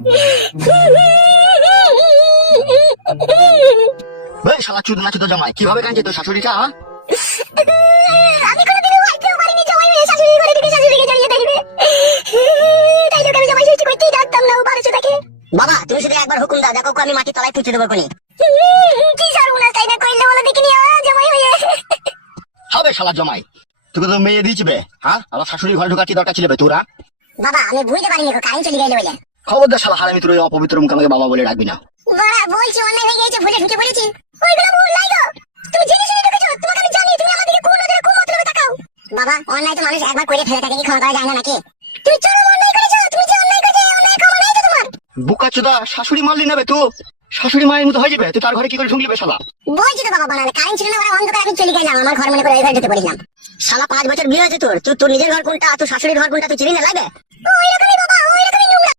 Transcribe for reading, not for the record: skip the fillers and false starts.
এই শালা চুদ না চুদ জামাই, কিভাবে কাঁদছে তোর শাশুড়িটা? আমি কোনোদিনও ভাবতেও পারিনি জামাই মেয়ে শাশুড়ির ঘরে ঢুকে শাশুড়িকে জড়িয়ে ধরবে। তাই তোকে আমি জামাই ষষ্ঠী করতেই ডাকতাম না, ও বারোশো থাকে। বাবা তুমি শুধু একবার হুকুম দাও, দেখো আমি মাটি তলায় পুঁতে দেবো কোনি। কি সর্বনাশ, তাই না করলে বলো দেখিনি জামাই হয়ে। হবে শালা জামাই, তোকে তো মেয়ে দিয়েছি বে। হ্যাঁ, আমার শাশুড়ির ঘরে ঢোকা কি দরকার ছিল বে তোরা? বাবা আমি বুঝতে পারিনি, কারেন্ট চলে গেল বলে। খবরদার শালা হারামি, তোর ওই অপবিত্র মুখে আমাকে বাবা বলে ডাকবি না। বাড়া বলছি অন্যায় হয়ে গেছে, ভুলে ঢুকে পড়েছি। ওইগুলো ভুল নাই গো, তুমি জেনে শুনে ঢুকেছো, তোমাকে আমি জানি তুমি আমার দিকে কোন নজরে কোন মতলবে তাকাও। বাবা অন্যায় তো মানুষ একবার করে ফেলে থাকে, কি ক্ষমা করা যায় না নাকি? তুমি চরম অন্যায় করেছো, তুমি যে অন্যায় করেছো এই অন্যায় ক্ষমা নাই তো তোমার। বুকাচোদা, শাশুড়ি মারলি না বে তুই? শাশুড়ি মায়ের মতো হয়ে যাবে, তুই তার ঘরে কি করে ঢুকলি বে শালা? বলছি তো বাবা বানালে, কারেন্ট ছিল না, ওরা অন্ধকার এখন চলে গেলাম, আমার ঘর মনে করে ওই ঘরে ঢুকে পড়লাম। শালা 5 বছর বিয়ে হয়েছে তোর, তুই তোর নিজের ঘর কোনটা তোর শাশুড়ির ঘর কোনটা তুই চিনি না লাগে? ওই রকমই বাবা,